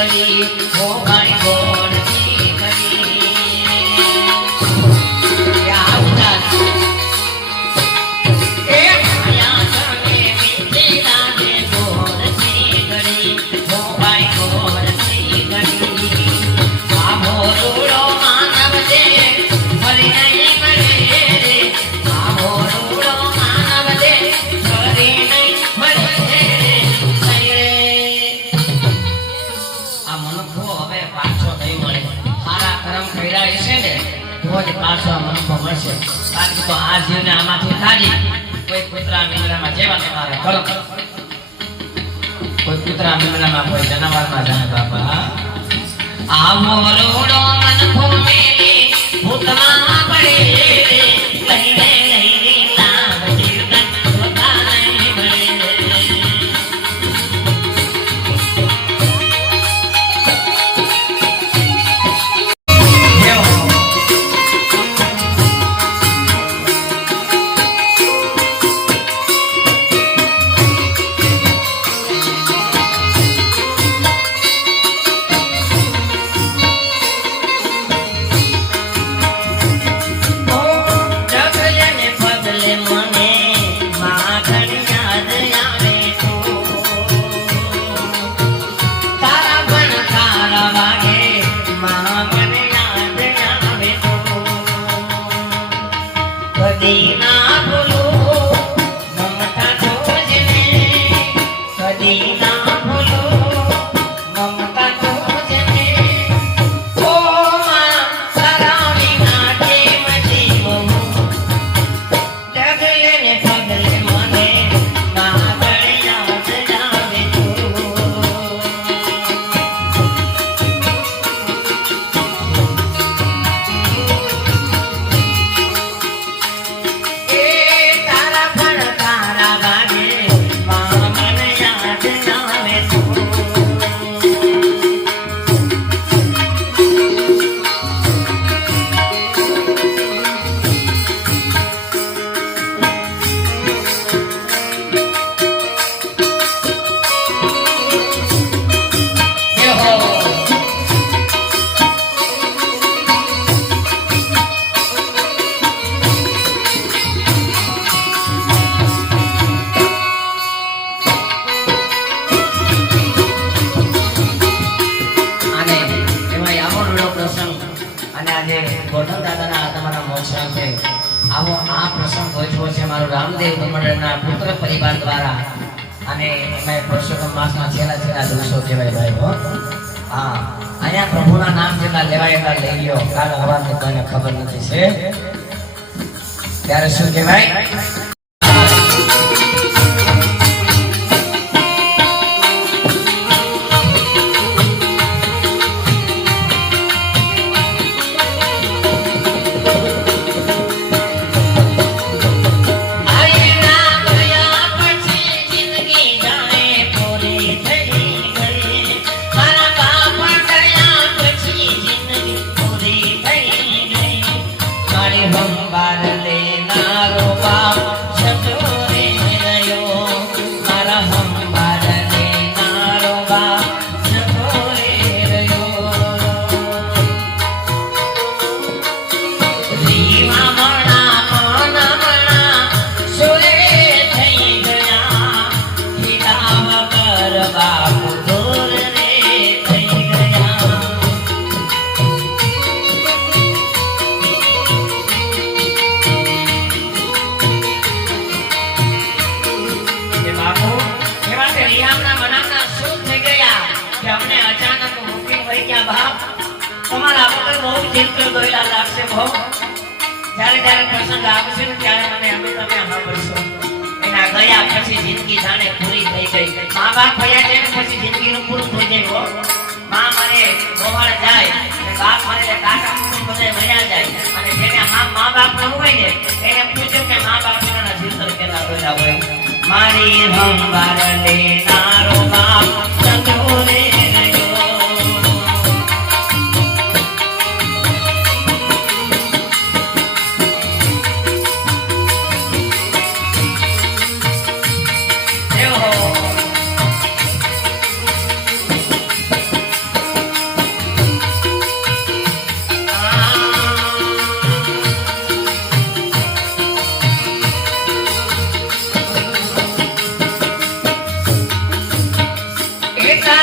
ગળી હો ભાઈ ગોળથી ગળી બાકી તો આ જીવને આમાંથી કાઢી કોઈ કૂતરા મીંડરામાં જેવા તમારે કરો કોઈ કૂતરા મીંડરામાં કોઈ જનાવરમાં જાય બાપા આવો રોડો મન ભૂમેલી ભૂતમાં પડે લઈને લઈને લાવ જીવન પોતાને ભરે આવો આ પ્રસંગ ગોઠવો છે મારો રામદેવ મંડળના પુત્ર પરિવાર દ્વારા અને એમાં પુરુષોત્તમ માસના છેલ્લા દિવસો કહેવાય ભાઈ હો હા અહીંયા પ્રભુના નામ જેટલા લેવાય એટલા લઈ લ્યો કાલ હવારની કોઈને ખબર નથી છે ત્યારે શું કહેવાય જિંદગી જાણે પૂરી થઈ ગઈ મા બાપ ભયા છે પછી જિંદગીનું પૂરું થઈ જાય માં મારે ગોવાળ જાય બાપ મારે કાકા બધા ભયા જાય અને જેને મા બાપ ન હોય ને એને પૂછ્યું કે મા બાપ ના જીવતર કેટલા બધા હોય મારી હંબાર લેનારો બાપ સંતોરે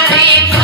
મારી